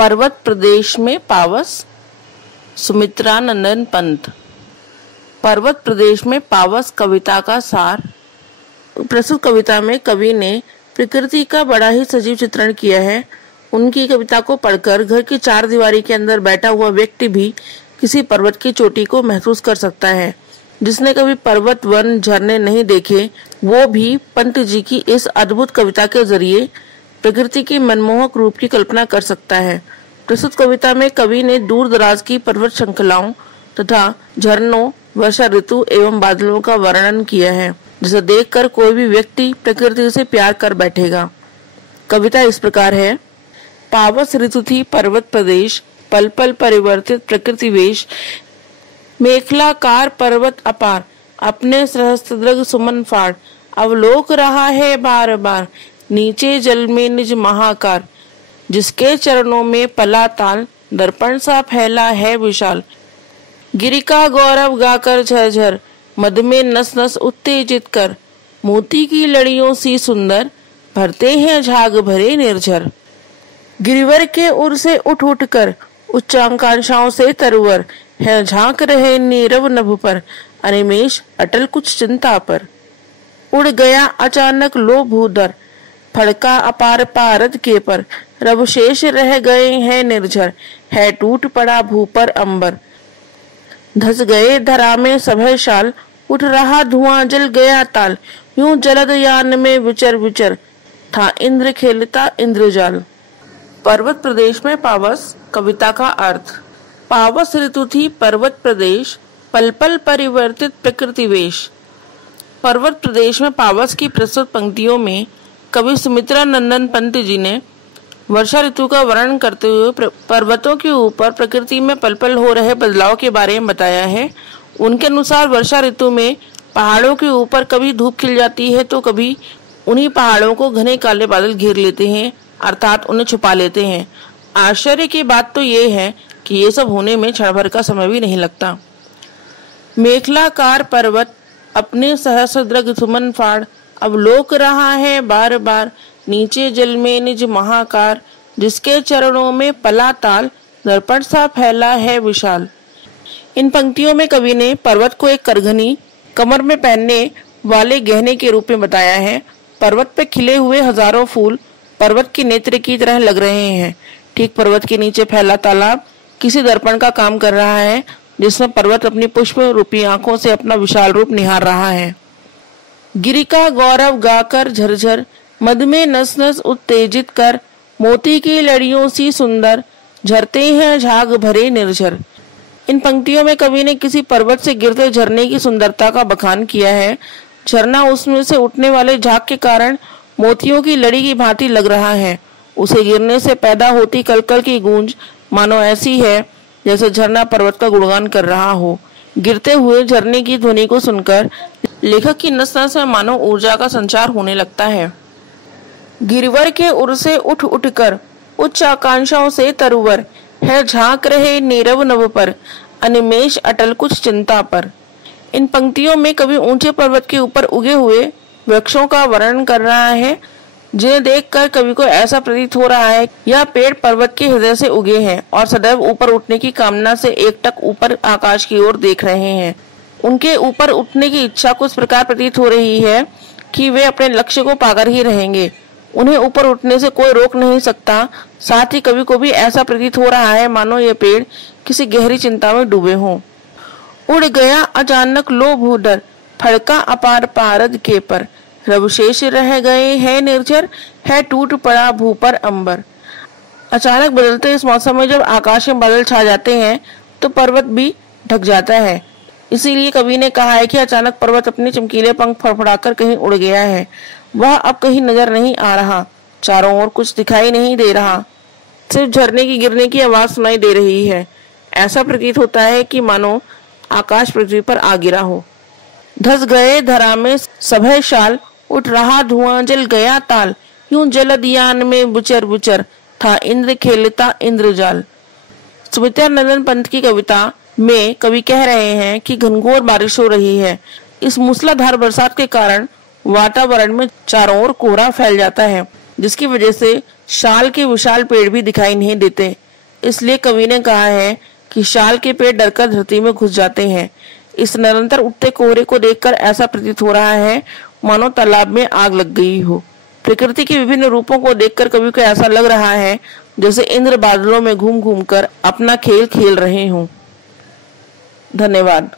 पर्वत प्रदेश में पावस। सुमित्रा नंदन पंत। पर्वत प्रदेश में पावस कविता का सार। प्रस्तुत कविता में कवि ने प्रकृति का बड़ा ही सजीव चित्रण किया है। उनकी कविता को पढ़कर घर की चार दीवारी के अंदर बैठा हुआ व्यक्ति भी किसी पर्वत की चोटी को महसूस कर सकता है। जिसने कभी पर्वत, वन, झरने नहीं देखे, वो भी पंत जी की इस अद्भुत कविता के जरिए प्रकृति की मनमोहक रूप की कल्पना कर सकता है। प्रस्तुत कविता में कवि ने दूर दराज की पर्वत श्रृंखलाओं तथा झरनों, वर्षा ऋतु एवं बादलों का वर्णन किया है, जिसे देखकर कोई भी व्यक्ति प्रकृति से प्यार कर बैठेगा। कविता इस प्रकार है। पावस ऋतु थी पर्वत प्रदेश, पल पल परिवर्तित प्रकृति वेश। मेखलाकार पर्वत अपार, अपने सहस्त्रदृग सुमन फाड़। अवलोक रहा है बार बार, नीचे जल में निज महाकार। जिसके चरणों में पला ताल, दर्पण सा फैला है विशाल। गिरि का गौरव गाकर झरझर, मद में नस नस उत्तेजित कर। मोती की लड़ियों सी सुंदर, भरते हैं झाग भरे निर्झर। गिरिवर के उर से उठ उठ कर, उच्चाकांक्षाओं से तरवर। है झांक रहे नीरव नभ पर, अनिमेष अटल कुछ चिंता पर। उड़ गया अचानक लो भूधर, फड़का अपार पारद के पर। रब शेष रह गए हैं निर्झर, है टूट पड़ा भू पर अंबर। धस गए धरा में सभय शाल, उठ रहा धुआं जल गया ताल। यूं जलद यान में विचर विचर, था इंद्र खेलता इंद्रजाल। पर्वत प्रदेश में पावस कविता का अर्थ। पावस ऋतु थी पर्वत प्रदेश, पल पल परिवर्तित प्रकृति वेश। पर्वत प्रदेश में पावस की प्रस्तुत पंक्तियों में कवि सुमित्रा नंदन पंत जी ने वर्षा ऋतु का वर्णन करते हुए पर्वतों के ऊपर प्रकृति में पल पल हो रहे बदलाव के बारे में बताया है। उनके अनुसार वर्षा ऋतु में पहाड़ों के ऊपर कभी धूप खिल जाती है तो कभी उन्हीं पहाड़ों को घने काले बादल घेर लेते हैं, अर्थात उन्हें छुपा लेते हैं। आश्चर्य की बात तो ये है कि ये सब होने में क्षण भर का समय भी नहीं लगता। मेखलाकार पर्वत अपने सहस्त्रदृग सुमन फाड़। अवलोक रहा है बार बार, नीचे जल में निज महाकार। जिसके चरणों में पला ताल, दर्पण सा फैला है विशाल। इन पंक्तियों में कवि ने पर्वत को एक करघनी, कमर में पहनने वाले गहने के रूप में बताया है। पर्वत पे खिले हुए हजारों फूल पर्वत के नेत्र की तरह लग रहे हैं। ठीक पर्वत के नीचे फैला तालाब किसी दर्पण का काम कर रहा है, जिसमें पर्वत अपनी पुष्प रूपी आंखों से अपना विशाल रूप निहार रहा है। गिरि का गौरव गाकर झरझर, मद में नस नस उत्तेजित कर। मोती की लड़ियों सी सुंदर, झरते हैं झाग भरे निर्झर। इन पंक्तियों में कवि ने किसी पर्वत से गिरते झरने की सुंदरता का बखान किया है। झरना उसमें से उठने वाले झाग के कारण मोतियों की लड़ी की भांति लग रहा है। उसे गिरने से पैदा होती कलकल की गूंज मानो ऐसी है जैसे झरना पर्वत का गुणगान कर रहा हो। गिरते हुए झरने की ध्वनि को सुनकर लेखक की नस नस में मानो ऊर्जा का संचार होने लगता है। गिरिवर के उर से उठ उठ कर, उच्च आकांक्षाओं से तरवर। है झांक रहे नीरव नभ पर, अनिमेष अटल कुछ चिंता पर। इन पंक्तियों में कवि ऊंचे पर्वत के ऊपर उगे हुए वृक्षों का वर्णन कर रहा है, जिन्हें देखकर कवि को ऐसा प्रतीत हो रहा है यह पेड़ पर्वत के हृदय से उगे हैं और सदैव ऊपर उठने की कामना से एकटक ऊपर आकाश की ओर देख रहे हैं। उनके ऊपर उठने की इच्छा कुछ प्रकार प्रतीत हो रही है कि वे अपने लक्ष्य को पाकर ही रहेंगे। उन्हें ऊपर उठने से कोई रोक नहीं सकता। साथ ही कवि को भी ऐसा प्रतीत हो रहा है मानो ये पेड़ किसी गहरी चिंता में डूबे हों। उड़ गया अचानक लो भूधर, फड़का अपार पारद के पर। रब शेष रह गए हैं निर्झर, है टूट पड़ा भू पर अंबर। अचानक बदलते इस मौसम में जब आकाश में बादल छा जाते हैं तो पर्वत भी ढक जाता है। इसीलिए कवि ने कहा है कि अचानक पर्वत अपने चमकीले पंख फड़फड़ाकर कहीं उड़ गया है। वह अब कहीं नजर नहीं आ रहा, चारों ओर कुछ दिखाई नहीं दे रहा, सिर्फ झरने की गिरने की आवाज सुनाई दे रही है। ऐसा प्रतीत होता है कि मानो आकाश पृथ्वी पर आ गिरा हो। धस गए धरा में सभय शाल, उठ रहा धुआं जल गया ताल। यूं जलद यान में बुचर बुचर, था इंद्र खेलता इंद्रजाल। सुमित्रा नंदन पंत की कविता में कवि कह रहे हैं कि घनघोर बारिश हो रही है। इस मूसलाधार बरसात के कारण वातावरण में चारों ओर कोहरा फैल जाता है, जिसकी वजह से शाल के विशाल पेड़ भी दिखाई नहीं देते। इसलिए कवि ने कहा है कि शाल के पेड़ डरकर धरती में घुस जाते हैं। इस निरंतर उठते कोहरे को देखकर ऐसा प्रतीत हो रहा है मानो तालाब में आग लग गई हो। प्रकृति के विभिन्न रूपों को देखकर कवि को ऐसा लग रहा है जैसे इंद्र बादलों में घूम घूम कर अपना खेल खेल रहे हों। धन्यवाद।